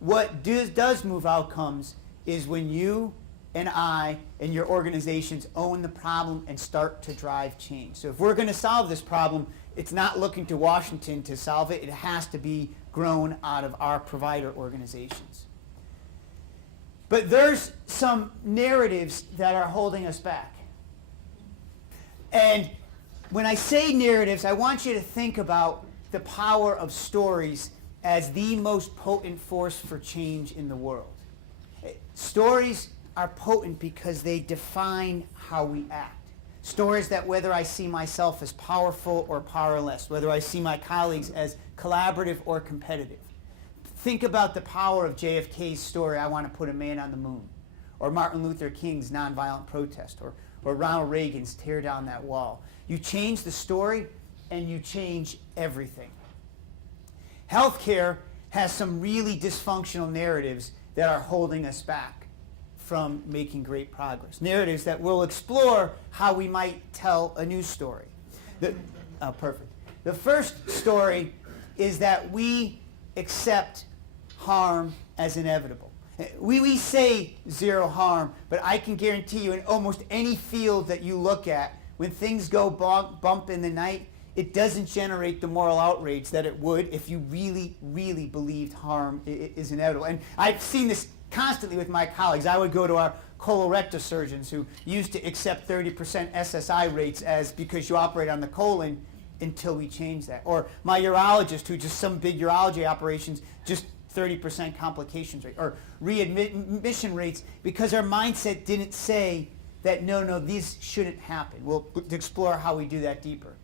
what does move outcomes is when you and I and your organizations own the problem and start to drive change. So if we're going to solve this problem, it's not looking to Washington to solve it. It has to be grown out of our provider organizations. But there's some narratives that are holding us back. And when I say narratives, I want you to think about the power of stories as the most potent force for change in the world. Stories are potent because they define how we act. Stories that whether I see myself as powerful or powerless, whether I see my colleagues as collaborative or competitive. Think about the power of JFK's story, I want to put a man on the moon, or Martin Luther King's nonviolent protest, or Ronald Reagan's tear down that wall. You change the story and you change everything. Healthcare has some really dysfunctional narratives that are holding us back from making great progress. Narratives that will explore how we might tell a news story. Perfect. The first story is that we accept harm as inevitable. We say zero harm, but I can guarantee you in almost any field that you look at, when things go bump in the night, it doesn't generate the moral outrage that it would if you really, really believed harm is inevitable. And I've seen this constantly with my colleagues. I would go to our colorectal surgeons who used to accept 30% SSI rates as because you operate on the colon until we change that. Or my urologist who just some big urology operations, just 30% complications rate. Or readmission rates because our mindset didn't say that no, these shouldn't happen. We'll explore how we do that deeper.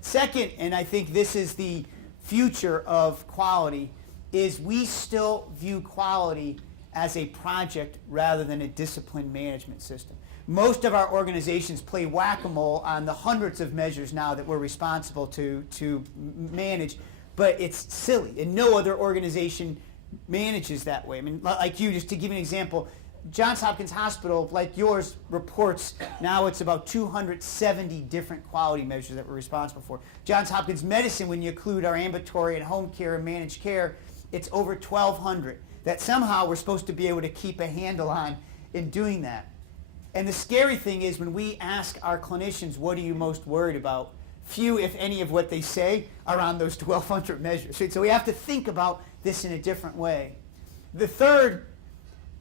Second, and I think this is the future of quality, is we still view quality as a project rather than a discipline management system. Most of our organizations play whack-a-mole on the hundreds of measures now that we're responsible to manage, but it's silly, and no other organization manages that way. I mean, like you, just to give you an example, Johns Hopkins Hospital, like yours, reports now it's about 270 different quality measures that we're responsible for. Johns Hopkins Medicine, when you include our ambulatory and home care and managed care, it's over 1,200 that somehow we're supposed to be able to keep a handle on in doing that. And the scary thing is when we ask our clinicians, what are you most worried about? Few, if any, of what they say are on those 1,200 measures. So we have to think about this in a different way. The third,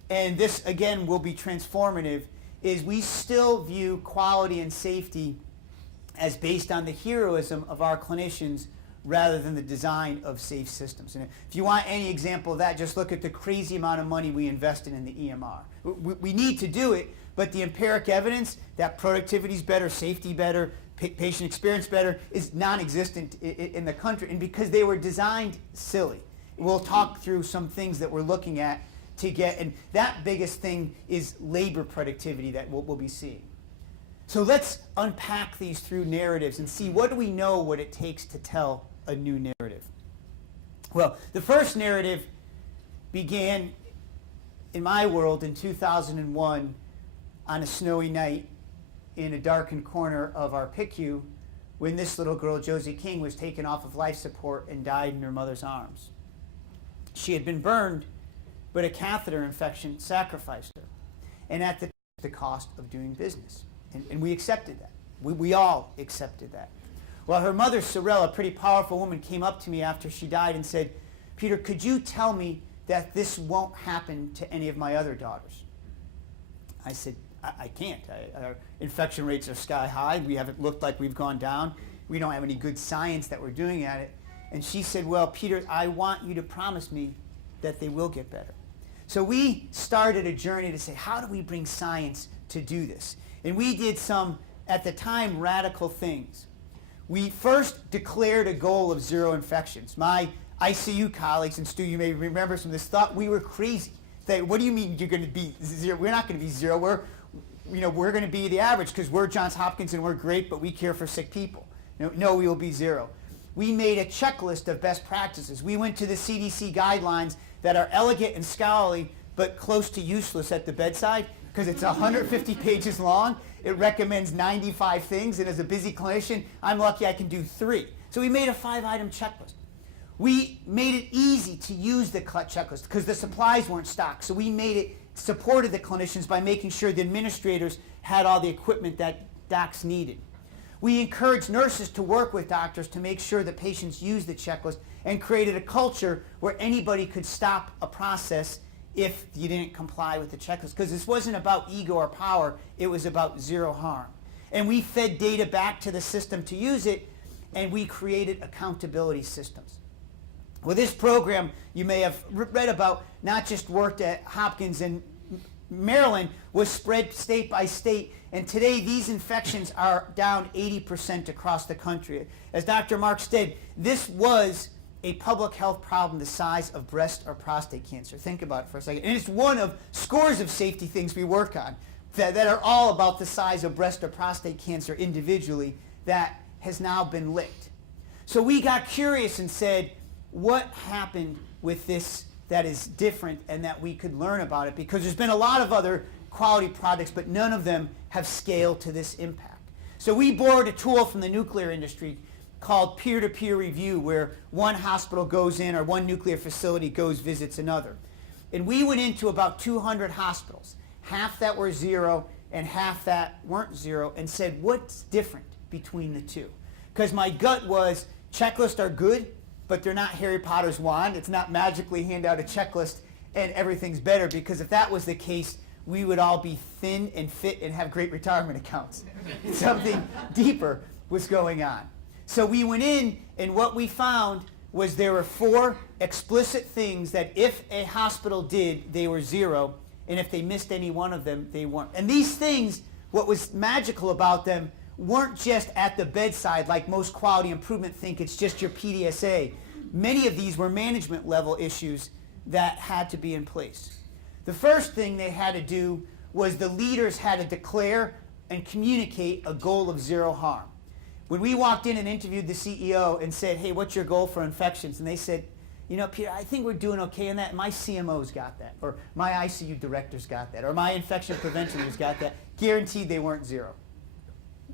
and this again will be transformative, is we still view quality and safety as based on the heroism of our clinicians rather than the design of safe systems. And if you want any example of that, just look at the crazy amount of money we invested in the EMR. We need to do it, but the empiric evidence that productivity is better, safety better, patient experience better is non-existent in the country, and because they were designed silly. We'll talk through some things that we're looking at to get, and that biggest thing is labor productivity that we'll be seeing. So let's unpack these through narratives and see what do we know what it takes to tell a new narrative. Well, the first narrative began in my world in 2001 on a snowy night in a darkened corner of our PICU when this little girl, Josie King, was taken off of life support and died in her mother's arms. She had been burned, but a catheter infection sacrificed her, and at the cost of doing business. And we accepted that. We all accepted that. Well, her mother, Sorella, a pretty powerful woman, came up to me after she died and said, Peter, could you tell me that this won't happen to any of my other daughters? I said, I can't. Our infection rates are sky high. We haven't looked like we've gone down. We don't have any good science that we're doing at it. And she said, well, Peter, I want you to promise me that they will get better. So we started a journey to say, how do we bring science to do this? And we did some, at the time, radical things. We first declared a goal of zero infections. My ICU colleagues, and Stu, you may remember some of this, thought we were crazy. They, what do you mean you're going to be zero? We're not going to be zero. We're going to be the average because we're Johns Hopkins and we're great, but we care for sick people. No, we will be zero. We made a checklist of best practices. We went to the CDC guidelines that are elegant and scholarly, but close to useless at the bedside because it's 150 pages long. It recommends 95 things, and as a busy clinician, I'm lucky I can do 3. So we made a 5-item checklist. We made it easy to use the checklist because the supplies weren't stocked. So we made it, supported the clinicians by making sure the administrators had all the equipment that docs needed. We encouraged nurses to work with doctors to make sure that patients used the checklist and created a culture where anybody could stop a process if you didn't comply with the checklist. Because this wasn't about ego or power, it was about zero harm. And we fed data back to the system to use it, and we created accountability systems. Well, this program you may have read about, not just worked at Hopkins and Maryland, was spread state by state, and today these infections are down 80% across the country. As Dr. Marks said, this was a public health problem the size of breast or prostate cancer. Think about it for a second. And it's one of scores of safety things we work on that are all about the size of breast or prostate cancer individually that has now been licked. So we got curious and said, what happened with this that is different and that we could learn about it? Because there's been a lot of other quality products, but none of them have scaled to this impact. So we borrowed a tool from the nuclear industry called peer-to-peer review, where one hospital goes in or one nuclear facility goes visits another. And we went into about 200 hospitals, half that were zero and half that weren't zero, and said, what's different between the two? Because my gut was, checklists are good, but they're not Harry Potter's wand. It's not magically hand out a checklist and everything's better, because if that was the case, we would all be thin and fit and have great retirement accounts. Something deeper was going on. So we went in, and what we found was there were 4 explicit things that if a hospital did, they were zero, and if they missed any one of them, they weren't. And these things, what was magical about them, weren't just at the bedside like most quality improvement think it's just your PDSA. Many of these were management level issues that had to be in place. The first thing they had to do was the leaders had to declare and communicate a goal of zero harm. When we walked in and interviewed the CEO and said, hey, what's your goal for infections? And they said, you know, Peter, I think we're doing okay in that. My CMO's got that, or my ICU director's got that, or my infection prevention's got that. Guaranteed they weren't zero.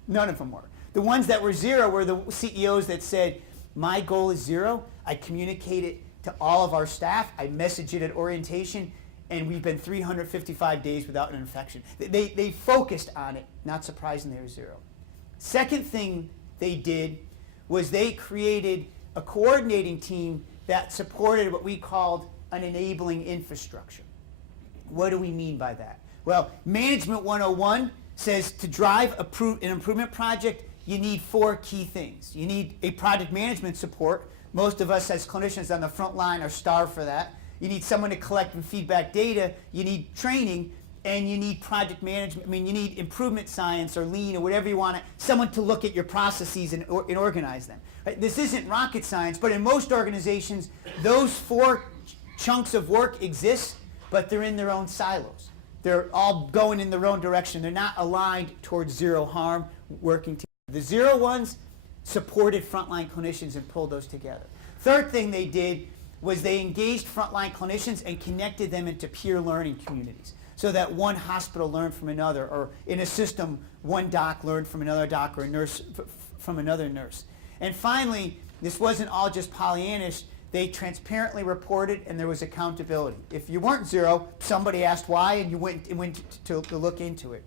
None of them were. The ones that were zero were the CEOs that said, my goal is zero. I communicate it to all of our staff. I message it at orientation, and we've been 355 days without an infection. They focused on it. Not surprising they were zero. Second thing they did was they created a coordinating team that supported what we called an enabling infrastructure. What do we mean by that? Well, Management 101 says to drive an improvement project, you need 4 key things. You need a project management support. Most of us as clinicians on the front line are starved for that. You need someone to collect and feedback data. You need training, and you need project management. I mean, you need improvement science or lean or whatever you want, someone to look at your processes and organize them. Right? This isn't rocket science, but in most organizations, those 4 chunks of work exist, but they're in their own silos. They're all going in their own direction. They're not aligned towards zero harm, working together. The zero ones supported frontline clinicians and pulled those together. Third thing they did was they engaged frontline clinicians and connected them into peer learning communities, so that one hospital learned from another, or in a system, one doc learned from another doc, or a nurse from another nurse. And finally, this wasn't all just Pollyannish. They transparently reported, and there was accountability. If you weren't zero, somebody asked why, and you went to look into it.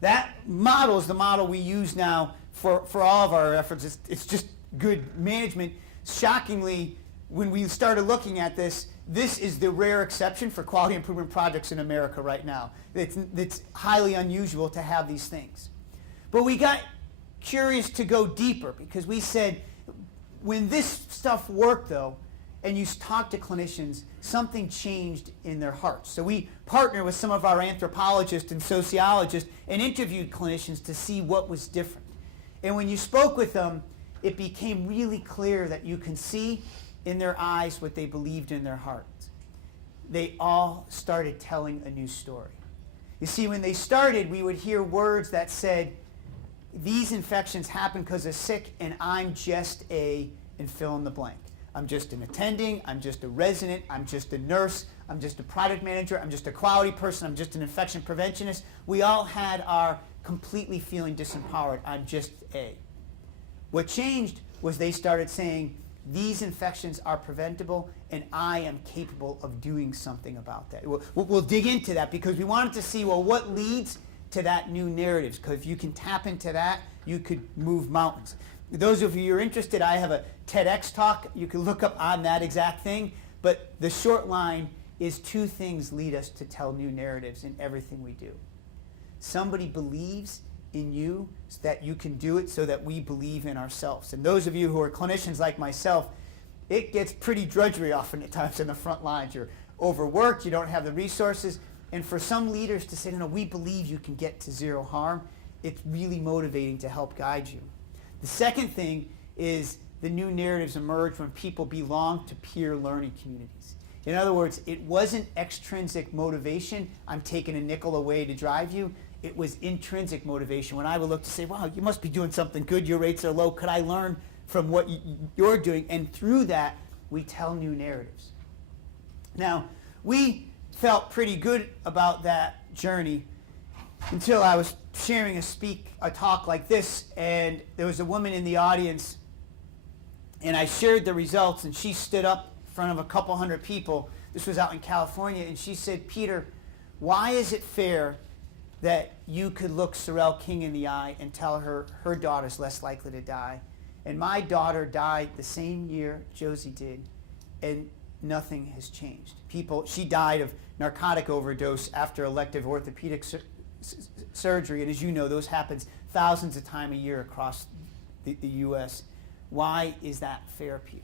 That model is the model we use now for all of our efforts. It's just good management. Shockingly, when we started looking at this, this is the rare exception for quality improvement projects in America right now. It's highly unusual to have these things. But we got curious to go deeper, because we said, when this stuff worked, though, and you talk to clinicians, something changed in their hearts. So we partnered with some of our anthropologists and sociologists and interviewed clinicians to see what was different. And when you spoke with them, it became really clear that you can see in their eyes what they believed in their hearts. They all started telling a new story. You see, when they started, we would hear words that said, these infections happen because of sick, and I'm just a, and fill in the blank. I'm just an attending, I'm just a resident, I'm just a nurse, I'm just a product manager, I'm just a quality person, I'm just an infection preventionist. We all had our completely feeling disempowered, I'm just a. What changed was they started saying, these infections are preventable, and I am capable of doing something about that. We'll dig into that because we wanted to see, well, what leads to that new narratives? Because if you can tap into that, you could move mountains. Those of you who are interested, I have a TEDx talk. You can look up on that exact thing. But the short line is 2 things lead us to tell new narratives in everything we do. Somebody believes in you so that you can do it, so that we believe in ourselves. And those of you who are clinicians like myself, it gets pretty drudgery often at times in the front lines. You're overworked, you don't have the resources. And for some leaders to say, no, we believe you can get to zero harm, it's really motivating to help guide you. The second thing is the new narratives emerge when people belong to peer learning communities. In other words, it wasn't extrinsic motivation, I'm taking a nickel away to drive you. It was intrinsic motivation. When I would look to say, wow, you must be doing something good, your rates are low, could I learn from what you're doing? And through that, we tell new narratives. Now, we felt pretty good about that journey until I was sharing a talk like this, and there was a woman in the audience, and I shared the results, and she stood up in front of a couple hundred people. This was out in California, and she said, Peter, why is it fair that you could look Sorrel King in the eye and tell her her daughter's less likely to die? And my daughter died the same year Josie did, and nothing has changed. She died of narcotic overdose after elective orthopedic surgery, and as you know, those happen thousands of times a year across the U.S. Why is that fair, Peter?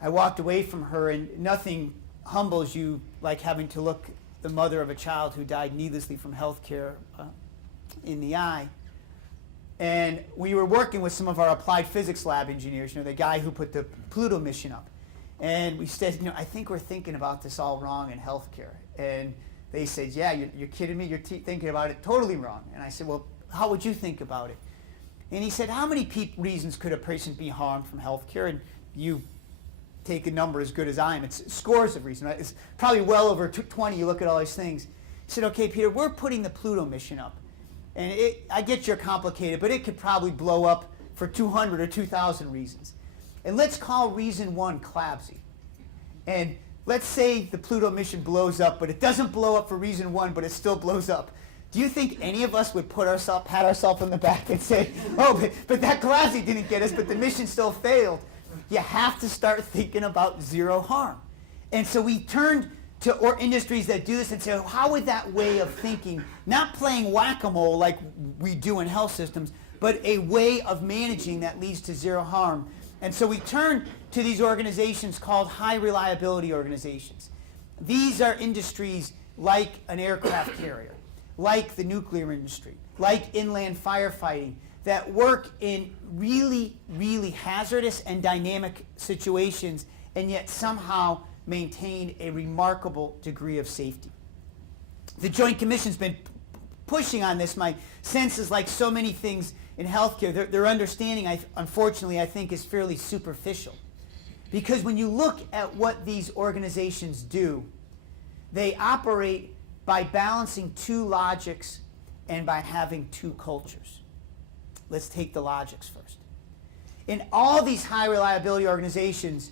I walked away from her, and nothing humbles you like having to look the mother of a child who died needlessly from health care in the eye. And we were working with some of our applied physics lab engineers, the guy who put the Pluto mission up. And we said, I think we're thinking about this all wrong in healthcare. And they said, yeah, you're kidding me? You're thinking about it totally wrong. And I said, well, how would you think about it? And he said, how many reasons could a patient be harmed from healthcare? And you take a number as good as I am. It's scores of reasons. Right? It's probably well over 20. You look at all these things. He said, okay, Peter, we're putting the Pluto mission up. And I get you're complicated, but it could probably blow up for 200 or 2,000 reasons. And let's call reason 1 CLABSI. And let's say the Pluto mission blows up, but it doesn't blow up for reason 1, but it still blows up. Do you think any of us would pat ourselves on the back and say, oh, but that CLABSI didn't get us, but the mission still failed? You have to start thinking about zero harm. And so we turned to industries that do this and say, how would that way of thinking, not playing whack-a-mole like we do in health systems, but a way of managing that leads to zero harm. And so we turn to these organizations called high reliability organizations. These are industries like an aircraft carrier, like the nuclear industry, like inland firefighting, that work in really, really hazardous and dynamic situations and yet somehow maintain a remarkable degree of safety. The Joint Commission's been pushing on this. My sense is, like so many things in healthcare, their understanding, unfortunately, I think is fairly superficial. Because when you look at what these organizations do, they operate by balancing 2 logics and by having 2 cultures. Let's take the logics first. In all these high reliability organizations,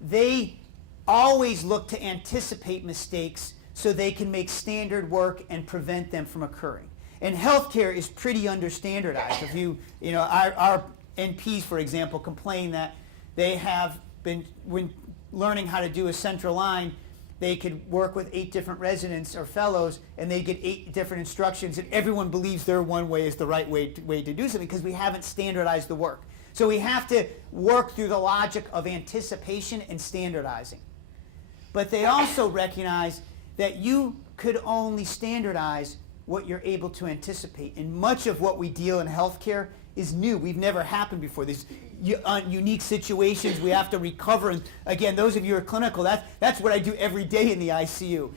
they always look to anticipate mistakes so they can make standard work and prevent them from occurring. And healthcare is pretty understandardized. If our NPs, for example, complain that they have been, when learning how to do a central line, they could work with 8 different residents or fellows, and they get 8 different instructions, and everyone believes their one way is the right way to do something because we haven't standardized the work. So we have to work through the logic of anticipation and standardizing. But they also recognize that you could only standardize what you're able to anticipate. And much of what we deal in healthcare is new. We've never happened before. These unique situations we have to recover. And again, those of you who are clinical, that's what I do every day in the ICU.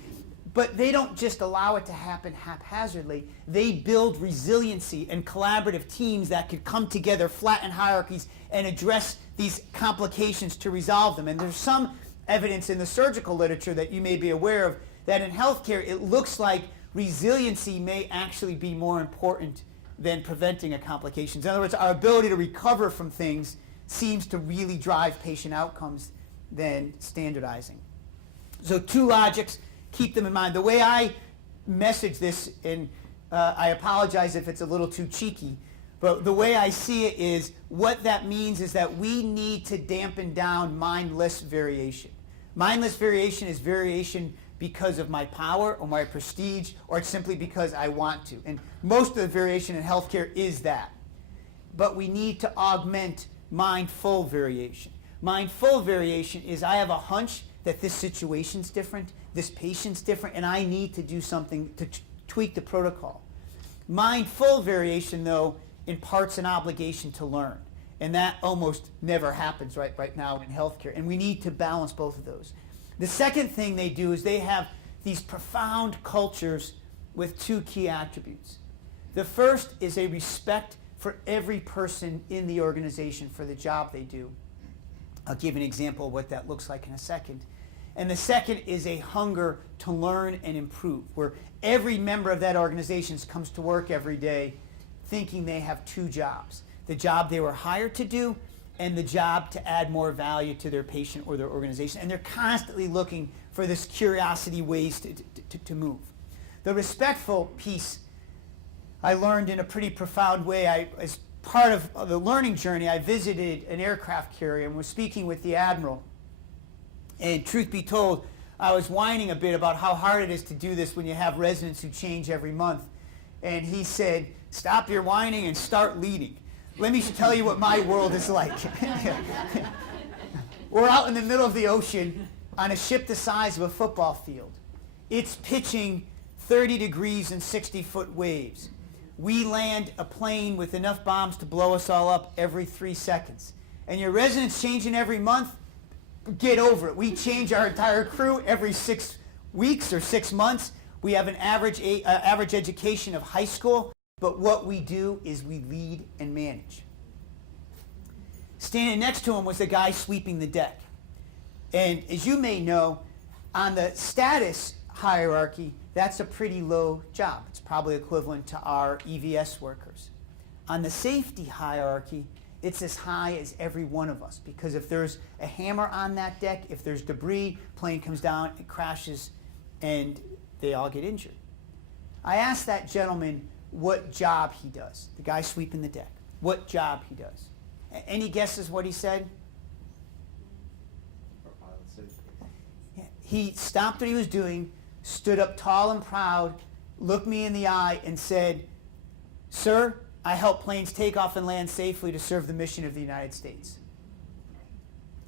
But they don't just allow it to happen haphazardly. They build resiliency and collaborative teams that could come together, flatten hierarchies, and address these complications to resolve them. And there's some evidence in the surgical literature that you may be aware of that in healthcare it looks like resiliency may actually be more important than preventing a complication. In other words, our ability to recover from things seems to really drive patient outcomes than standardizing. So 2 logics, keep them in mind. The way I message this, and I apologize if it's a little too cheeky, but the way I see it is what that means is that we need to dampen down mindless variation. Mindless variation is variation because of my power or my prestige, or it's simply because I want to. And most of the variation in healthcare is that. But we need to augment mindful variation. Mindful variation is I have a hunch that this situation's different, this patient's different, and I need to do something to tweak the protocol. Mindful variation, though, imparts an obligation to learn. And that almost never happens right now in healthcare. And we need to balance both of those. The second thing they do is they have these profound cultures with 2 key attributes. The first is a respect for every person in the organization for the job they do. I'll give an example of what that looks like in a second. And the second is a hunger to learn and improve, where every member of that organization comes to work every day thinking they have 2 jobs. The job they were hired to do and the job to add more value to their patient or their organization. And they're constantly looking for this curiosity ways to move. The respectful piece I learned in a pretty profound way. As part of the learning journey, I visited an aircraft carrier and was speaking with the admiral. And truth be told, I was whining a bit about how hard it is to do this when you have residents who change every month. And he said, stop your whining and start leading. Let me tell you what my world is like. We're out in the middle of the ocean on a ship the size of a football field. It's pitching 30 degrees and 60-foot waves. We land a plane with enough bombs to blow us all up every 3 seconds. And your residents changing every month? Get over it. We change our entire crew every 6 weeks or 6 months. We have an average education of high school, but what we do is we lead and manage. Standing next to him was the guy sweeping the deck. And as you may know, on the status hierarchy, that's a pretty low job. It's probably equivalent to our EVS workers. On the safety hierarchy, it's as high as every one of us, because if there's a hammer on that deck, if there's debris, plane comes down, it crashes, and they all get injured. I asked that gentleman what job he does, the guy sweeping the deck, what job he does. Any guesses what he said? He stopped what he was doing, stood up tall and proud, looked me in the eye and said, "Sir, I help planes take off and land safely to serve the mission of the United States."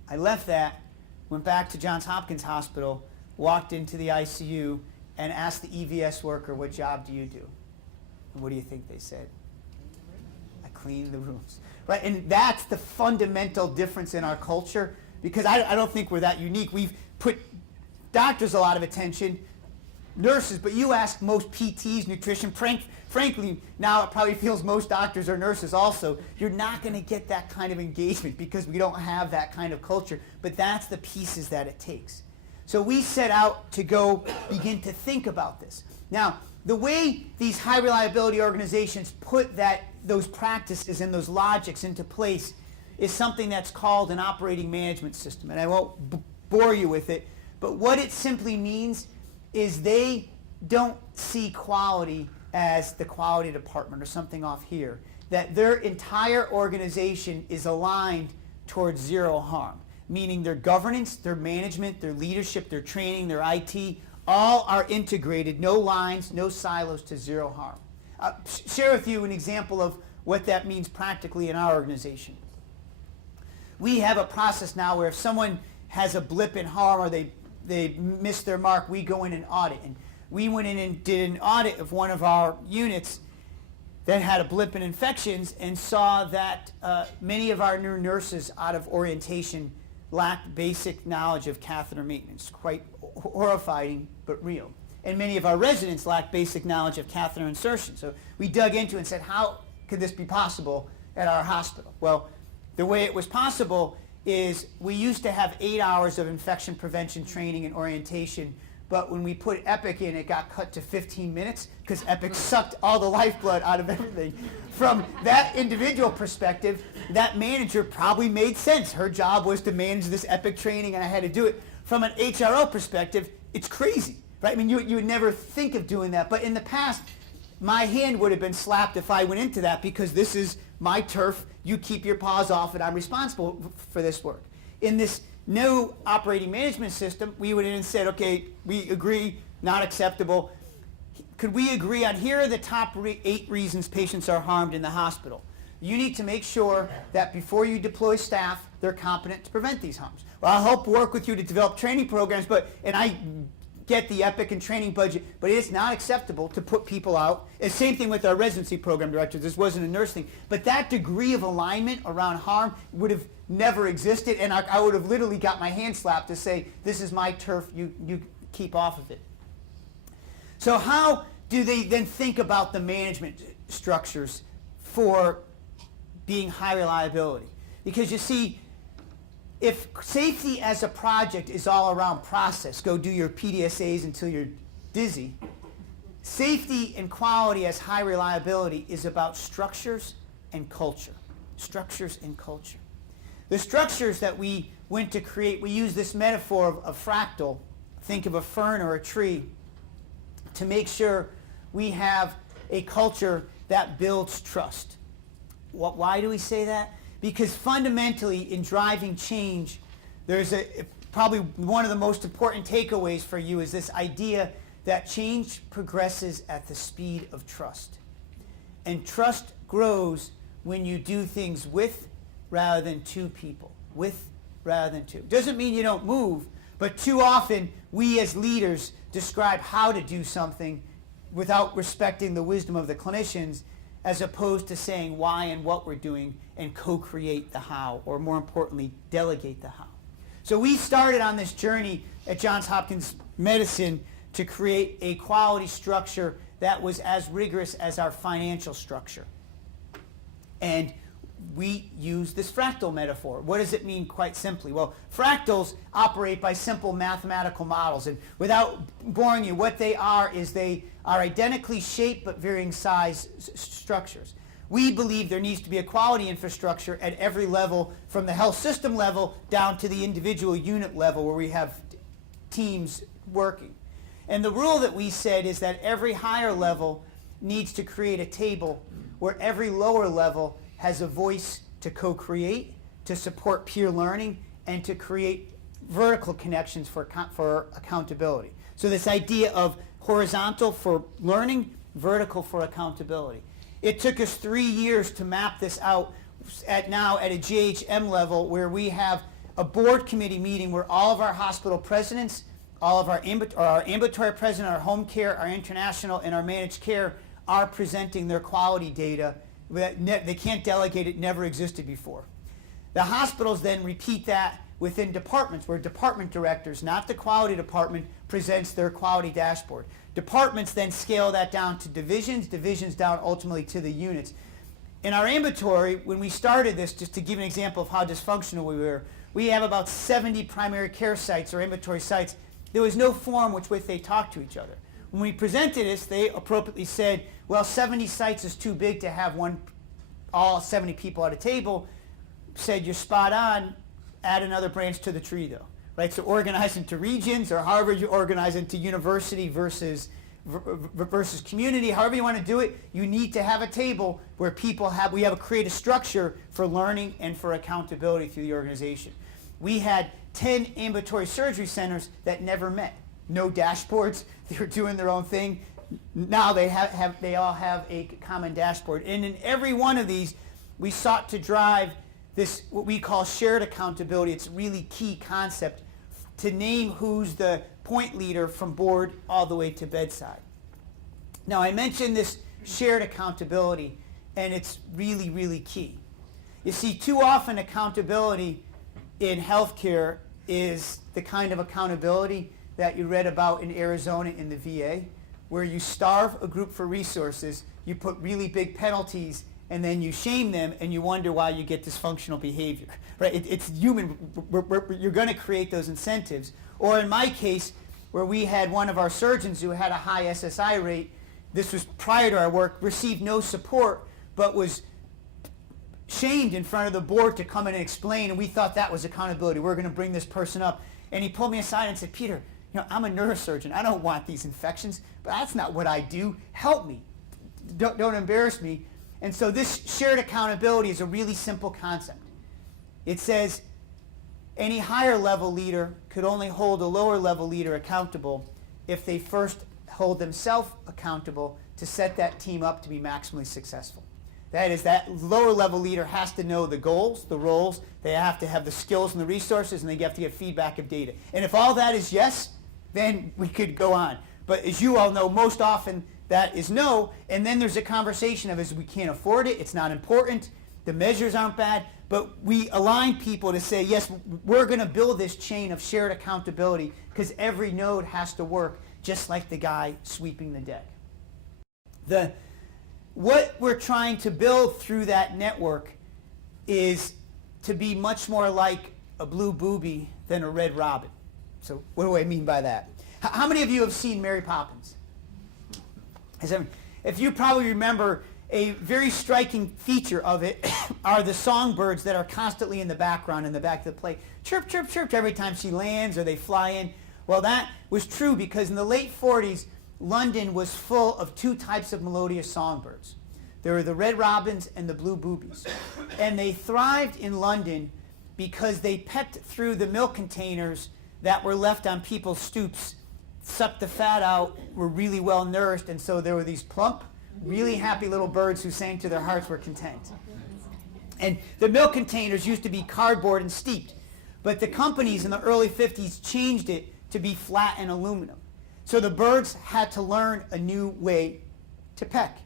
I left that, went back to Johns Hopkins Hospital, walked into the ICU, and asked the EVS worker, "What job do you do?" And what do you think they said? "I clean the rooms." Right? And that's the fundamental difference in our culture, because I don't think we're that unique. We've put doctors a lot of attention, nurses, but you ask most PTs, nutrition, frankly, now it probably feels most doctors are nurses also. You're not going to get that kind of engagement because we don't have that kind of culture, but that's the pieces that it takes. So we set out to go begin to think about this. Now, the way these high reliability organizations put those practices and those logics into place is something that's called an operating management system, and I won't bore you with it, but what it simply means is they don't see quality as the quality department or something off here, that their entire organization is aligned towards zero harm, meaning their governance, their management, their leadership, their training, their IT, all are integrated, no lines, no silos, to zero harm. I'll share with you an example of what that means practically in our organization. We have a process now where if someone has a blip in harm or they missed their mark, we go in and audit. And we went in and did an audit of one of our units that had a blip in infections and saw that many of our new nurses out of orientation lacked basic knowledge of catheter maintenance. Quite horrifying, but real. And many of our residents lacked basic knowledge of catheter insertion. So we dug into it and said, how could this be possible at our hospital? Well, the way it was possible is we used to have 8 hours of infection prevention training and orientation but when we put Epic in, it got cut to 15 minutes because Epic sucked all the lifeblood out of everything. From that individual perspective, that manager probably made sense. Her job was to manage this Epic training, and I had to do it. From an HRO perspective, it's crazy, right? I mean, you would never think of doing that, but in the past, my hand would have been slapped if I went into that because this is my turf. You keep your paws off it. I'm responsible for this work. In this new operating management system, we would have said, okay, we agree, not acceptable. Could we agree on here are the top 8 reasons patients are harmed in the hospital? You need to make sure that before you deploy staff, they're competent to prevent these harms. Well, I'll help work with you to develop training programs, and I get the Epic and training budget, but it's not acceptable to put people out. And same thing with our residency program directors. This wasn't a nurse thing. But that degree of alignment around harm would have never existed, and I would have literally got my hand slapped to say, this is my turf, you keep off of it. So how do they then think about the management structures for being high reliability? Because you see, if safety as a project is all around process, go do your PDSAs until you're dizzy, safety and quality as high reliability is about structures and culture. Structures and culture. The structures that we went to create, we use this metaphor of fractal, think of a fern or a tree, to make sure we have a culture that builds trust. Why do we say that? Because fundamentally, in driving change, there's probably one of the most important takeaways for you is this idea that change progresses at the speed of trust. And trust grows when you do things with rather than to people. With rather than to. Doesn't mean you don't move, but too often we as leaders describe how to do something without respecting the wisdom of the clinicians, as opposed to saying why and what we're doing and co-create the how, or more importantly, delegate the how. So we started on this journey at Johns Hopkins Medicine to create a quality structure that was as rigorous as our financial structure. And we use this fractal metaphor. What does it mean quite simply? Well, fractals operate by simple mathematical models, and without boring you, what they are is they are identically shaped but varying size structures. We believe there needs to be a quality infrastructure at every level, from the health system level down to the individual unit level where we have teams working. And the rule that we said is that every higher level needs to create a table where every lower level has a voice to co-create, to support peer learning, and to create vertical connections for accountability. So this idea of horizontal for learning, vertical for accountability. It took us 3 years to map this out now at a JHM level, where we have a board committee meeting where all of our hospital presidents, all of our ambulatory president, our home care, our international, and our managed care are presenting their quality data. They can't delegate it, never existed before. The hospitals then repeat that within departments, where department directors, not the quality department, presents their quality dashboard. Departments then scale that down to divisions, divisions down ultimately to the units. In our ambulatory, when we started this, just to give an example of how dysfunctional we were, we have about 70 primary care sites or ambulatory sites. There was no form which they talk to each other. When we presented this, they appropriately said, well, 70 sites is too big to have all 70 people at a table. Said, you're spot on, add another branch to the tree though. Right, so organize into regions, or however you organize into university versus community, however you want to do it, you need to have a table where we have to create a structure for learning and for accountability through the organization. We had 10 ambulatory surgery centers that never met. No dashboards, they were doing their own thing. Now they all have a common dashboard. And in every one of these, we sought to drive this, what we call shared accountability. It's a really key concept to name who's the point leader from board all the way to bedside. Now, I mentioned this shared accountability, and it's really, really key. You see, too often accountability in healthcare is the kind of accountability that you read about in Arizona in the VA, where you starve a group for resources, you put really big penalties, and then you shame them, and you wonder why you get dysfunctional behavior. Right? It's human. You're going to create those incentives. Or in my case, where we had one of our surgeons who had a high SSI rate. This was prior to our work, received no support, but was shamed in front of the board to come in and explain, and we thought that was accountability. We're going to bring this person up. And he pulled me aside and said, Peter, I'm a neurosurgeon. I don't want these infections, but that's not what I do. Help me. Don't embarrass me. And so this shared accountability is a really simple concept. It says any higher level leader could only hold a lower level leader accountable if they first hold themselves accountable to set that team up to be maximally successful. That is, that lower level leader has to know the goals, the roles, they have to have the skills and the resources, and they have to get feedback of data. And if all that is yes, then we could go on. But as you all know, most often that is no, and then there's a conversation of we can't afford it, it's not important, the measures aren't bad, but we align people to say, yes, we're going to build this chain of shared accountability because every node has to work just like the guy sweeping the deck. What we're trying to build through that network is to be much more like a blue booby than a red robin. So what do I mean by that? How many of you have seen Mary Poppins? If you probably remember, a very striking feature of it are the songbirds that are constantly in the background in the back of the play. Chirp, chirp, chirp every time she lands or they fly in. Well, that was true because in the late 40s, London was full of two types of melodious songbirds. There were the red robins and the blue boobies. And they thrived in London because they pecked through the milk containers that were left on people's stoops, sucked the fat out, were really well nourished, and so there were these plump, really happy little birds who sang to their hearts were content. And the milk containers used to be cardboard and steeped, but the companies in the early 50s changed it to be flat and aluminum. So the birds had to learn a new way to peck.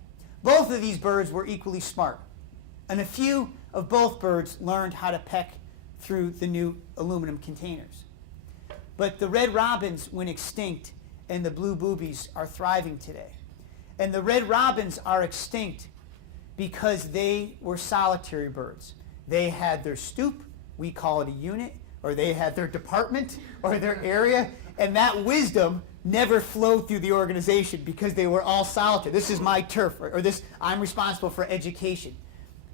Both of these birds were equally smart, and a few of both birds learned how to peck through the new aluminum containers. But the red robins went extinct, and the blue boobies are thriving today. And the red robins are extinct because they were solitary birds. They had their stoop, we call it a unit, or they had their department or their area, and that wisdom never flowed through the organization because they were all solitary. This is my turf, or this, I'm responsible for education.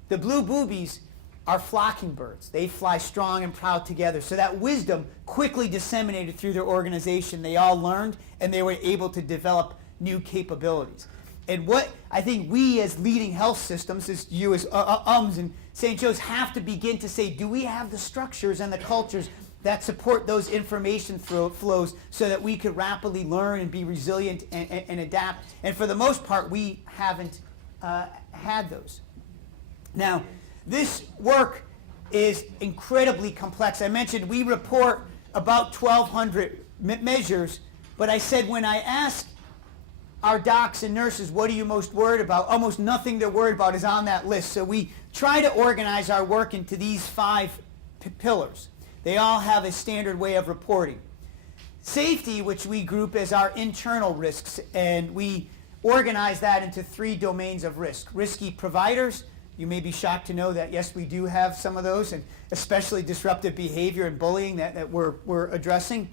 The blue boobies are flocking birds. They fly strong and proud together. So that wisdom quickly disseminated through their organization. They all learned, and they were able to develop new capabilities. And what I think we as leading health systems, as you as UMS and St. Joe's, have to begin to say, do we have the structures and the cultures that support those information flows so that we could rapidly learn and be resilient and adapt? And for the most part, we haven't had those. Now, this work is incredibly complex. I mentioned we report about 1,200 measures, but I said when I ask our docs and nurses, what are you most worried about? Almost nothing they're worried about is on that list. So we try to organize our work into these 5 pillars. They all have a standard way of reporting. Safety, which we group as our internal risks, and we organize that into 3 domains of risk. Risky providers. You may be shocked to know that, yes, we do have some of those, and especially disruptive behavior and bullying that we're addressing.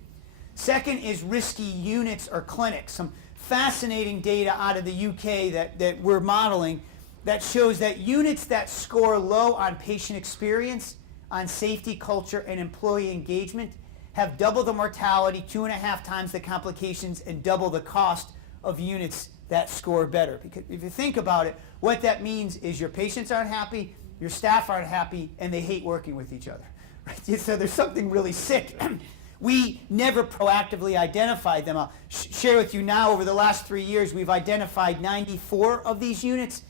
Second is risky units or clinics. Some fascinating data out of the UK that we're modeling that shows that units that score low on patient experience, on safety culture, and employee engagement have double the mortality, 2.5 times the complications, and double the cost of units that score better. Because if you think about it, what that means is your patients aren't happy, your staff aren't happy, and they hate working with each other. Right? So there's something really sick. We never proactively identified them. I'll share with you now, over the last 3 years, we've identified 94 of these units.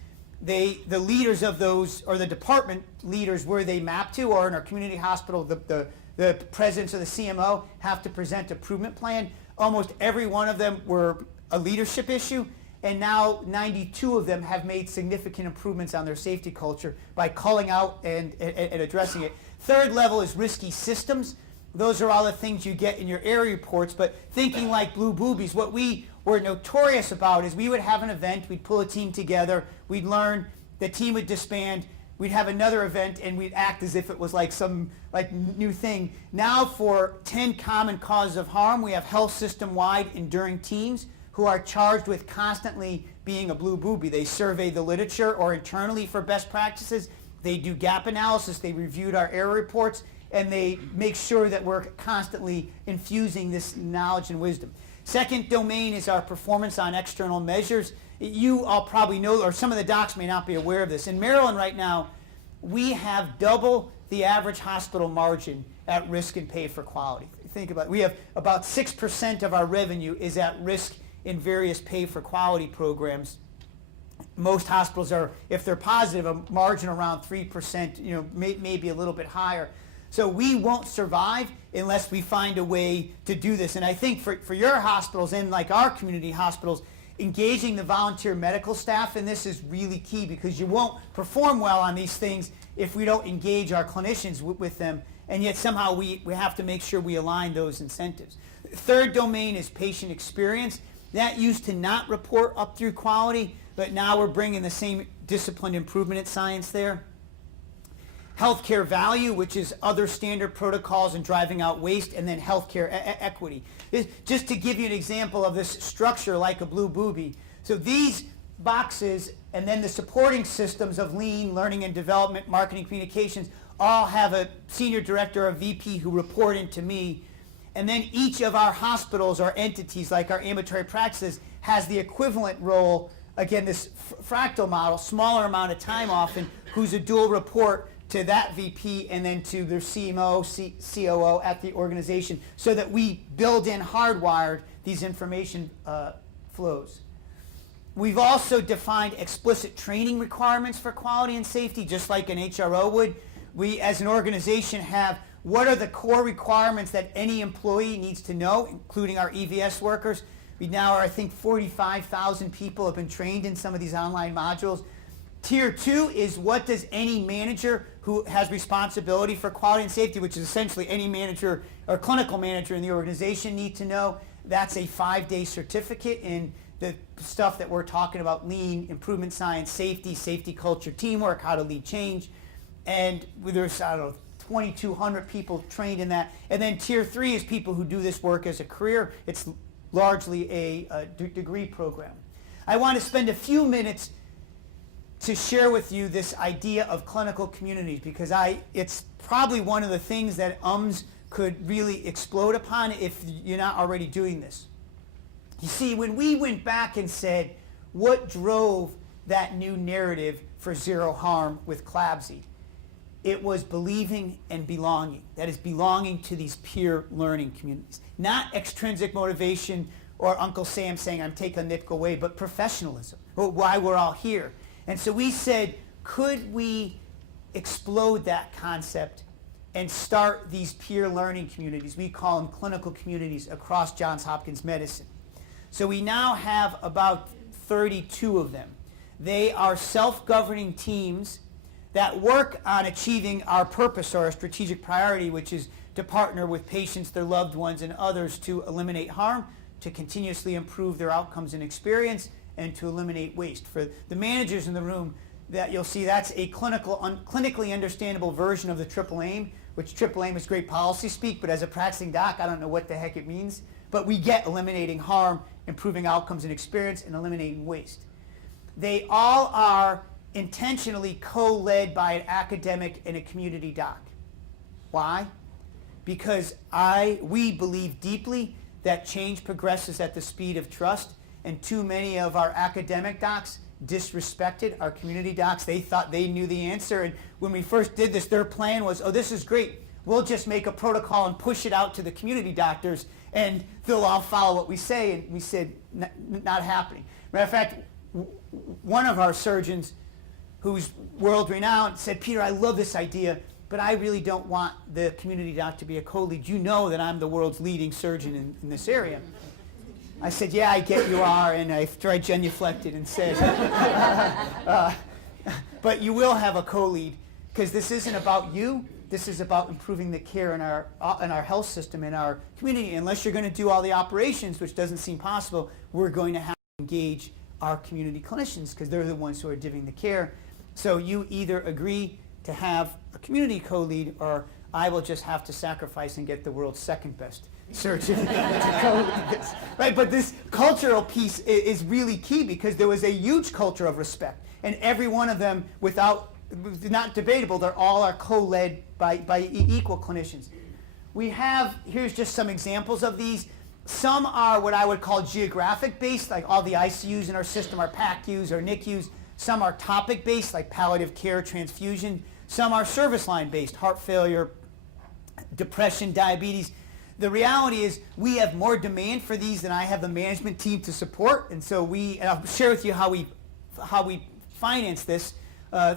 The leaders of those, or the department leaders where they map to, or in our community hospital, the presidents of the CMO have to present an improvement plan. Almost every one of them were a leadership issue, and now 92 of them have made significant improvements on their safety culture by calling out and addressing it. Third level is risky systems. Those are all the things you get in your area reports, but thinking like blue boobies, what we were notorious about is we would have an event, we'd pull a team together, we'd learn, the team would disband, we'd have another event and we'd act as if it was like some new thing. Now for 10 common causes of harm, we have health system-wide enduring teams who are charged with constantly being a blue booby. They survey the literature or internally for best practices. They do gap analysis. They reviewed our error reports, and they make sure that we're constantly infusing this knowledge and wisdom. Second domain is our performance on external measures. You all probably know, or some of the docs may not be aware of this. In Maryland right now, we have double the average hospital margin at risk and pay for quality. Think about it. We have about 6% of our revenue is at risk in various pay for quality programs. Most hospitals are, if they're positive, a margin around 3%, maybe a little bit higher. So we won't survive unless we find a way to do this. And I think for your hospitals and like our community hospitals, engaging the volunteer medical staff in this is really key, because you won't perform well on these things if we don't engage our clinicians with them, and yet somehow we have to make sure we align those incentives. Third domain is patient experience. That used to not report up through quality, but now we're bringing the same disciplined improvement at science there. Healthcare value, which is other standard protocols and driving out waste, and then healthcare equity. Just to give you an example of this structure like a blue booby. So these boxes and then the supporting systems of lean, learning and development, marketing, communications, all have a senior director or a VP who report into me. And then each of our hospitals or entities, like our ambulatory practices, has the equivalent role, again, this fractal model, smaller amount of time often, who's a dual report to that VP and then to their CMO, COO at the organization, so that we build in hardwired these information flows. We've also defined explicit training requirements for quality and safety, just like an HRO would. We, as an organization, have what are the core requirements that any employee needs to know, including our EVS workers. We now are, I think, 45,000 people have been trained in some of these online modules. Tier 2 is what does any manager who has responsibility for quality and safety, which is essentially any manager or clinical manager in the organization, need to know. That's a 5-day certificate in the stuff that we're talking about: lean, improvement science, safety culture, teamwork, how to lead change. And there's, 2,200 people trained in that. And then Tier 3 is people who do this work as a career. It's largely a degree program. I want to spend a few minutes to share with you this idea of clinical communities, because it's probably one of the things that UMS could really explode upon if you're not already doing this. You see, when we went back and said, what drove that new narrative for zero harm with CLABSI? It was believing and belonging. That is, belonging to these peer learning communities. Not extrinsic motivation or Uncle Sam saying, I'm taking NIPC away, but professionalism, or why we're all here. And so we said, could we explode that concept and start these peer learning communities? We call them clinical communities across Johns Hopkins Medicine. So we now have about 32 of them. They are self-governing teams that work on achieving our purpose or our strategic priority, which is to partner with patients, their loved ones, and others to eliminate harm, to continuously improve their outcomes and experience, and to eliminate waste. For the managers in the room, that you'll see that's a clinically understandable version of the triple aim, which triple aim is great policy speak, but as a practicing doc, I don't know what the heck it means. But we get eliminating harm, improving outcomes and experience, and eliminating waste. They all are intentionally co-led by an academic and a community doc. Why? Because we believe deeply that change progresses at the speed of trust, and too many of our academic docs disrespected our community docs. They thought they knew the answer, and when we first did this, their plan was, oh, this is great. We'll just make a protocol and push it out to the community doctors, and they'll all follow what we say. And we said, not happening. Matter of fact, one of our surgeons, who's world-renowned, said, Peter, I love this idea, but I really don't want the community doc to be a co-lead. You know that I'm the world's leading surgeon in this area. I said, yeah, I get you are, and I tried genuflected and said, but you will have a co-lead, because this isn't about you. This is about improving the care in our health system, in our community. Unless you're going to do all the operations, which doesn't seem possible, we're going to have to engage our community clinicians, because they're the ones who are giving the care. So you either agree to have a community co-lead, or I will just have to sacrifice and get the world's second best surgeon to co-lead this. Right? But this cultural piece is really key, because there was a huge culture of respect, and every one of them, not debatable, they're all are co-led by equal clinicians. We have, here's just some examples of these. Some are what I would call geographic based, like all the ICUs in our system are PACUs or NICUs. Some are topic based, like palliative care, transfusion. Some are service line based, heart failure, depression, diabetes. The reality is we have more demand for these than I have the management team to support, and so and I'll share with you how we finance this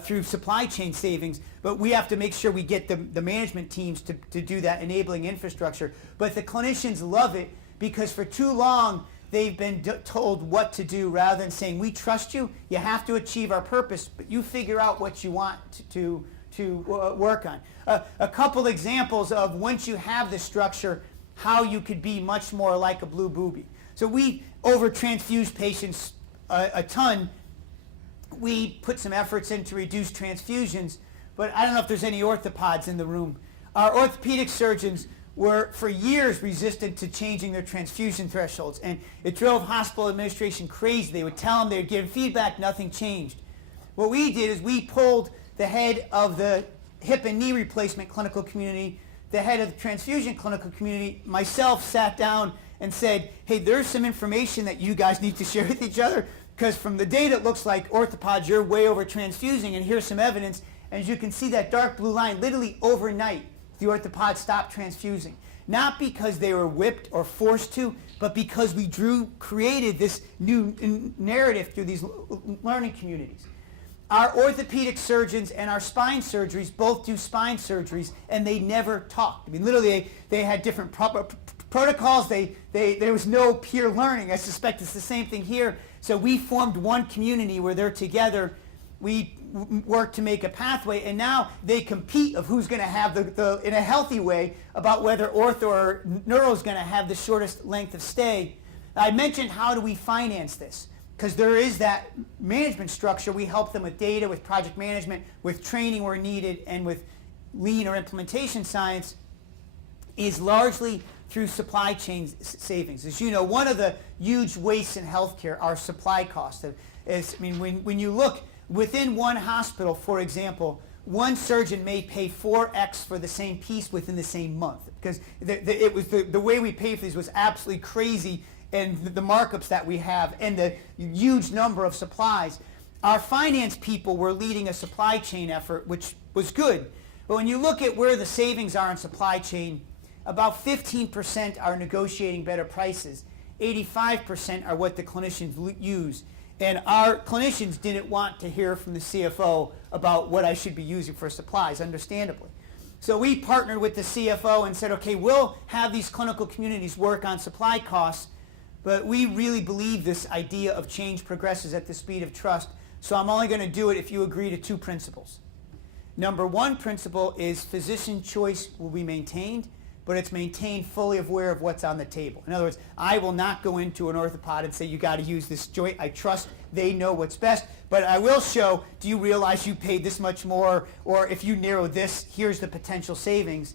through supply chain savings, but we have to make sure we get the management teams to do that enabling infrastructure. But the clinicians love it, because for too long they've been told what to do rather than saying, we trust you, you have to achieve our purpose, but you figure out what you want to work on. A couple examples of, once you have the structure, how you could be much more like a blue booby. So we over-transfuse patients a ton. We put some efforts in to reduce transfusions, but I don't know if there's any orthopods in the room. Our orthopedic surgeons were for years resistant to changing their transfusion thresholds, and it drove hospital administration crazy. They would tell them, they would give feedback, nothing changed. What we did is we pulled the head of the hip and knee replacement clinical community, the head of the transfusion clinical community, myself sat down and said, hey, there's some information that you guys need to share with each other, because from the data it looks like orthopods, you're way over transfusing, and here's some evidence. And as you can see, that dark blue line, literally overnight, the orthopods stopped transfusing. Not because they were whipped or forced to, but because we created this new narrative through these learning communities. Our orthopedic surgeons and our spine surgeries both do spine surgeries, and they never talked. I mean, literally, they had different protocols. There was no peer learning. I suspect it's the same thing here. So we formed one community where they're together. We work to make a pathway, and now they compete of who's going to have in a healthy way, about whether ortho or neuro is going to have the shortest length of stay. I mentioned, how do we finance this? Because there is that management structure. We help them with data, with project management, with training where needed, and with lean or implementation science, is largely through supply chain savings. As you know, one of the huge wastes in healthcare are supply costs. When you look within one hospital, for example, one surgeon may pay 4x for the same piece within the same month, because the way we pay for these was absolutely crazy, and the markups that we have, and the huge number of supplies. Our finance people were leading a supply chain effort, which was good. But when you look at where the savings are in supply chain, about 15% are negotiating better prices. 85% are what the clinicians use. And our clinicians didn't want to hear from the CFO about what I should be using for supplies, understandably. So we partnered with the CFO and said, okay, we'll have these clinical communities work on supply costs, but we really believe this idea of change progresses at the speed of trust, so I'm only going to do it if you agree to two principles. Number one principle is physician choice will be maintained, but it's maintained fully aware of what's on the table. In other words, I will not go into an orthopod and say, you got to use this joint. I trust they know what's best, but I will show, do you realize you paid this much more, or if you narrow this, here's the potential savings.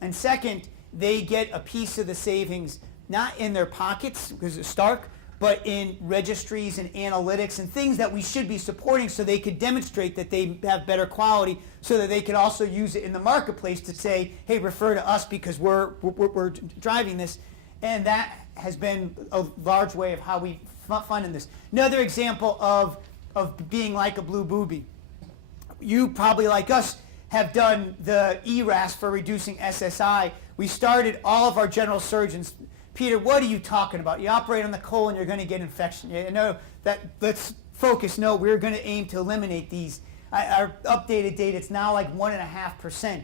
And second, they get a piece of the savings, not in their pockets, because it's stark, but in registries and analytics and things that we should be supporting, so they could demonstrate that they have better quality, so that they could also use it in the marketplace to say, hey, refer to us because we're driving this. And that has been a large way of how we funded this. Another example of being like a blue booby. You probably, like us, have done the ERAS for reducing SSI. We started all of our general surgeons. Peter, what are you talking about? You operate on the colon, you're going to get infection. No, let's focus. No, we're going to aim to eliminate these. Our updated data, it's now like 1.5%.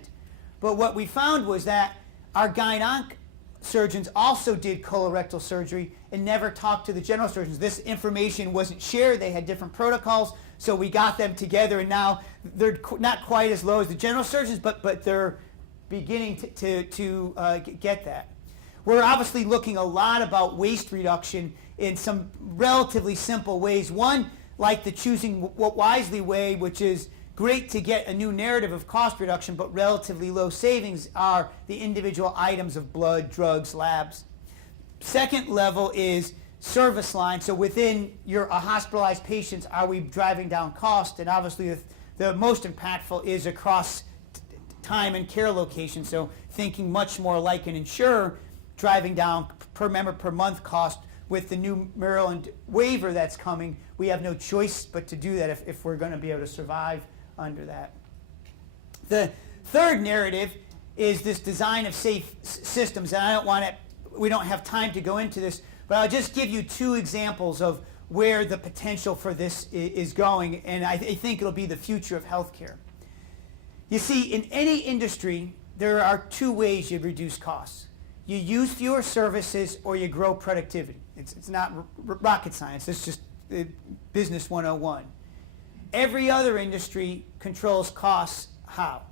But what we found was that our gyn-onc surgeons also did colorectal surgery and never talked to the general surgeons. This information wasn't shared. They had different protocols, so we got them together, and now they're not quite as low as the general surgeons, but they're beginning to get that. We're obviously looking a lot about waste reduction in some relatively simple ways. One, like the choosing wisely way, which is great to get a new narrative of cost reduction, but relatively low savings are the individual items of blood, drugs, labs. Second level is service line. So within your hospitalized patients, are we driving down cost? And obviously the most impactful is across time and care location. So thinking much more like an insurer, driving down per member per month cost. With the new Maryland waiver that's coming, we have no choice but to do that if we're going to be able to survive under that. The third narrative is this design of safe systems, and we don't have time to go into this, but I'll just give you two examples of where the potential for this is going, and I think it'll be the future of healthcare. You see, in any industry, there are two ways you reduce costs. You use fewer services or you grow productivity. It's not rocket science. It's just business 101. Every other industry controls costs how?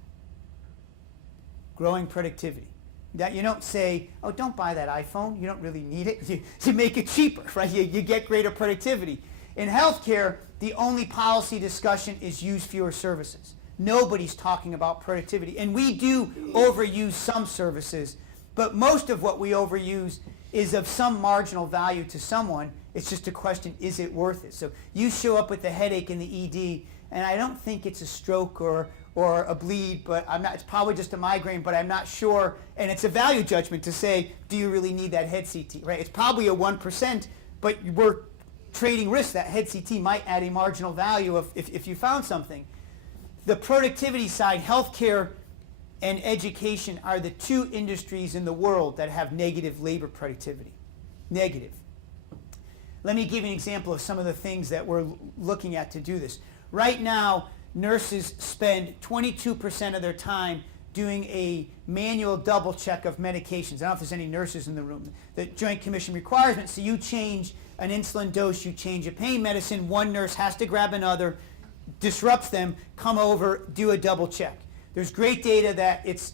Growing productivity. That you don't say, oh, don't buy that iPhone. You don't really need it. You make it cheaper, right? You get greater productivity. In healthcare, the only policy discussion is use fewer services. Nobody's talking about productivity. And we do overuse some services, but most of what we overuse is of some marginal value to someone. It's just a question, is it worth it? So you show up with a headache in the ED, and I don't think it's a stroke or a bleed, but it's probably just a migraine, but I'm not sure. And it's a value judgment to say, do you really need that head CT, right? It's probably a 1%, but we're trading risk. That head CT might add a marginal value if you found something. The productivity side, healthcare and education are the two industries in the world that have negative labor productivity. Negative. Let me give you an example of some of the things that we're looking at to do this. Right now, nurses spend 22% of their time doing a manual double check of medications. I don't know if there's any nurses in the room. The Joint Commission requirement, so you change an insulin dose, you change a pain medicine, one nurse has to grab another, disrupts them, come over, do a double check. There's great data that it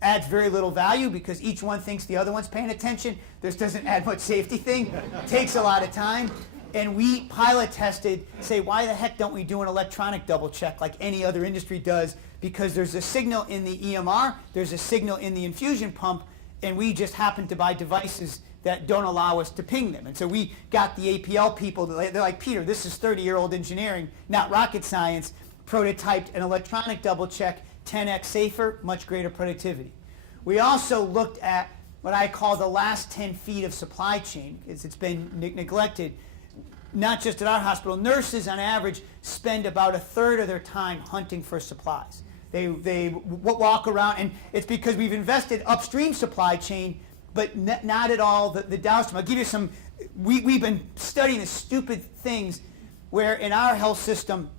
adds very little value because each one thinks the other one's paying attention. This doesn't add much safety thing. Takes a lot of time. And we pilot tested, say, why the heck don't we do an electronic double check like any other industry does? Because there's a signal in the EMR, there's a signal in the infusion pump, and we just happen to buy devices that don't allow us to ping them. And so we got the APL people, they're like, Peter, this is 30-year-old engineering, not rocket science, prototyped an electronic double check, 10x safer, much greater productivity. We also looked at what I call the last 10 feet of supply chain, because it's been neglected. Not just at our hospital, nurses on average spend about a third of their time hunting for supplies. They walk around, and it's because we've invested upstream supply chain, but not at all the downstream. I'll give you some, we've been studying the stupid things where in our health system,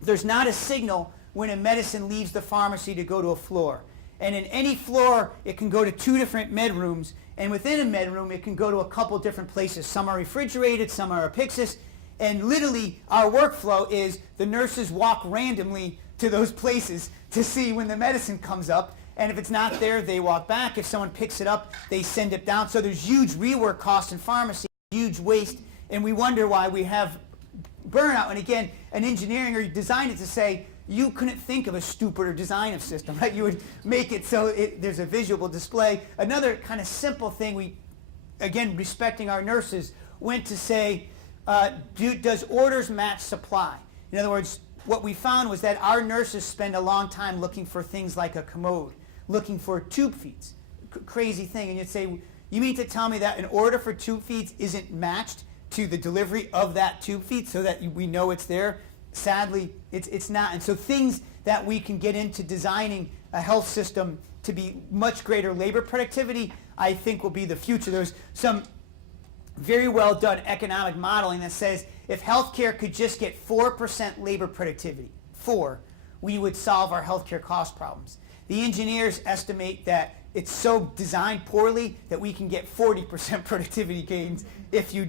there's not a signal when a medicine leaves the pharmacy to go to a floor. And in any floor, it can go to 2 different med rooms. And within a med room, it can go to a couple different places. Some are refrigerated, some are Apixis. And literally, our workflow is the nurses walk randomly to those places to see when the medicine comes up. And if it's not there, they walk back. If someone picks it up, they send it down. So there's huge rework costs in pharmacy, huge waste. And we wonder why we have burnout. And again, an engineering or designed it to say, you couldn't think of a stupider design of system, right? You would make it so there's a visual display. Another kind of simple thing we, again, respecting our nurses, went to say, does orders match supply? In other words, what we found was that our nurses spend a long time looking for things like a commode, looking for tube feeds. Crazy thing. And you'd say, you mean to tell me that an order for tube feeds isn't matched to the delivery of that tube feed so that we know it's there? Sadly, it's not. And so things that we can get into designing a health system to be much greater labor productivity, I think will be the future. There's some very well done economic modeling that says if healthcare could just get 4% labor productivity, we would solve our healthcare cost problems. The engineers estimate that it's so designed poorly that we can get 40% productivity gains if you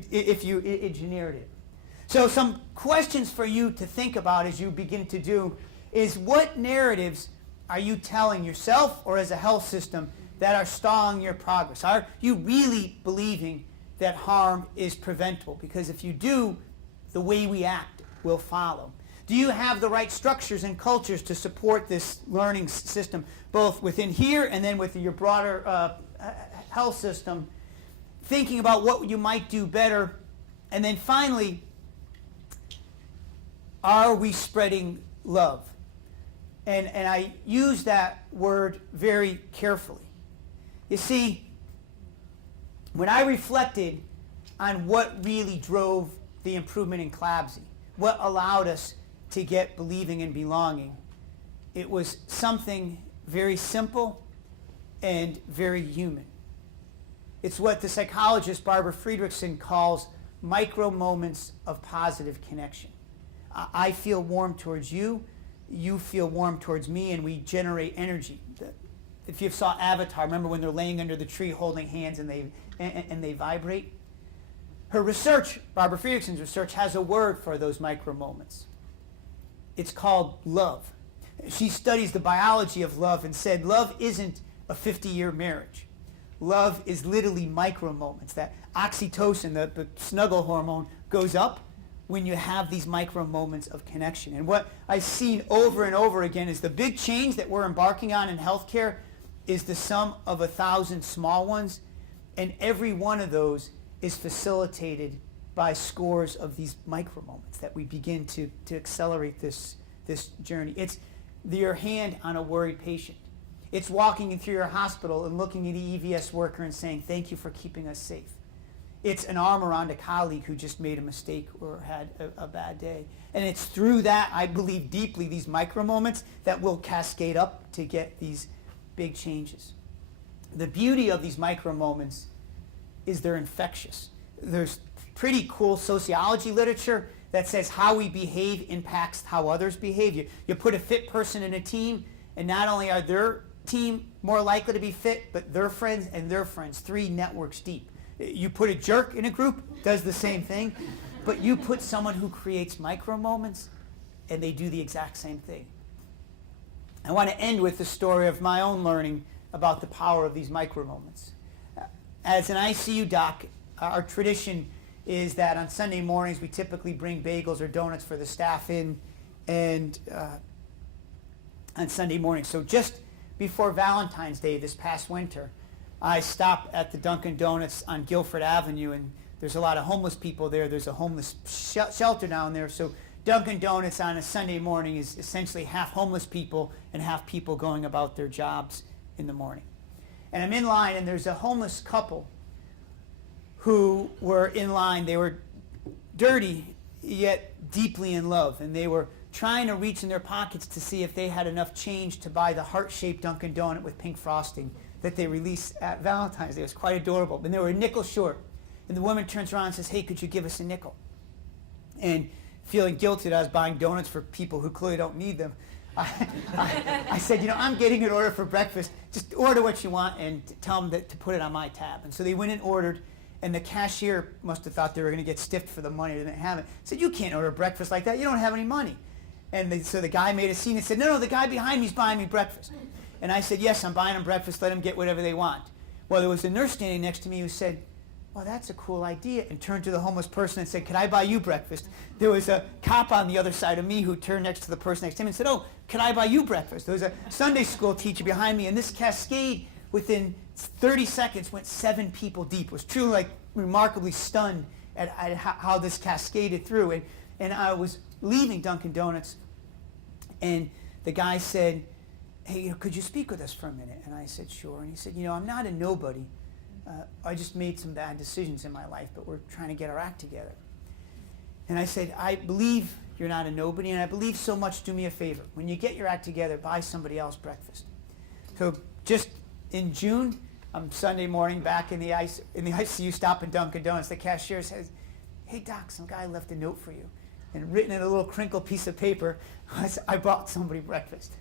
engineered it. So some questions for you to think about as you begin to do is what narratives are you telling yourself or as a health system that are stalling your progress? Are you really believing that harm is preventable? Because if you do, the way we act will follow. Do you have the right structures and cultures to support this learning system, both within here and then with your broader health system, thinking about what you might do better? And then finally, are we spreading love? And I use that word very carefully. You see, when I reflected on what really drove the improvement in CLABSI, what allowed us to get believing and belonging, it was something very simple and very human. It's what the psychologist Barbara Fredrickson calls micro moments of positive connection. I feel warm towards you, you feel warm towards me, and we generate energy. If you saw Avatar, remember when they're laying under the tree holding hands and they vibrate? Her research, Barbara Fredrickson's research, has a word for those micro moments. It's called love. She studies the biology of love and said love isn't a 50-year marriage. Love is literally micro moments. That oxytocin, the snuggle hormone, goes up when you have these micro moments of connection. And what I've seen over and over again is the big change that we're embarking on in healthcare is the sum of 1,000 small ones, and every one of those is facilitated by scores of these micro moments that we begin to accelerate this journey. It's your hand on a worried patient. It's walking in through your hospital and looking at the EVS worker and saying, thank you for keeping us safe. It's an arm around a colleague who just made a mistake or had a bad day. And it's through that, I believe deeply, these micro moments that will cascade up to get these big changes. The beauty of these micro moments is they're infectious. There's pretty cool sociology literature that says how we behave impacts how others behave. You put a fit person in a team, and not only are their team more likely to be fit, but their friends and their friends, 3 networks deep. You put a jerk in a group, does the same thing, but you put someone who creates micro moments, and they do the exact same thing. I want to end with the story of my own learning about the power of these micro moments. As an ICU doc, our tradition is that on Sunday mornings we typically bring bagels or donuts for the staff in, and on Sunday morning. So just before Valentine's Day this past winter, I stopped at the Dunkin' Donuts on Guilford Avenue, and there's a lot of homeless people there. There's a homeless shelter down there. So Dunkin' Donuts on a Sunday morning is essentially half homeless people and half people going about their jobs in the morning. And I'm in line, and there's a homeless couple who were in line. They were dirty, yet deeply in love, and they were trying to reach in their pockets to see if they had enough change to buy the heart-shaped Dunkin' Donut with pink frosting that they released at Valentine's Day. It was quite adorable. And they were a nickel short. And the woman turns around and says, hey, could you give us a nickel? And feeling guilty that I was buying donuts for people who clearly don't need them, I said, I'm getting an order for breakfast. Just order what you want and tell them to put it on my tab. And so they went and ordered, and the cashier must have thought they were going to get stiffed for the money. They didn't have it. Said, you can't order breakfast like that. You don't have any money. And so the guy made a scene and said, no, the guy behind me is buying me breakfast. And I said, yes, I'm buying them breakfast. Let them get whatever they want. Well, there was a nurse standing next to me who said, well, that's a cool idea, and turned to the homeless person and said, could I buy you breakfast? There was a cop on the other side of me who turned next to the person next to him and said, oh, could I buy you breakfast? There was a Sunday school teacher behind me, and this cascade, within 30 seconds, went 7 people deep. It was truly like remarkably stunned at how this cascaded through. And I was leaving Dunkin' Donuts, and the guy said, hey, could you speak with us for a minute? And I said, sure. And he said, I'm not a nobody. I just made some bad decisions in my life, but we're trying to get our act together. And I said, I believe you're not a nobody, and I believe so much, do me a favor. When you get your act together, buy somebody else breakfast. So just in June, Sunday morning, back in the ICU stop in Dunkin' Donuts, the cashier says, hey, doc, some guy left a note for you. And written in a little crinkled piece of paper, I bought somebody breakfast.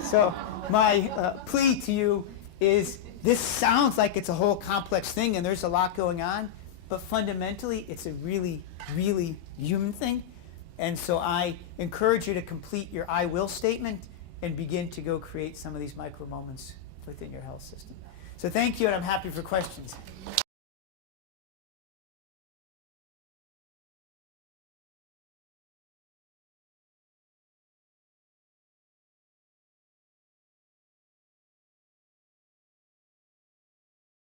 So my plea to you is, this sounds like it's a whole complex thing and there's a lot going on, but fundamentally it's a really, really human thing. And so I encourage you to complete your I will statement and begin to go create some of these micro moments within your health system. So thank you, and I'm happy for questions.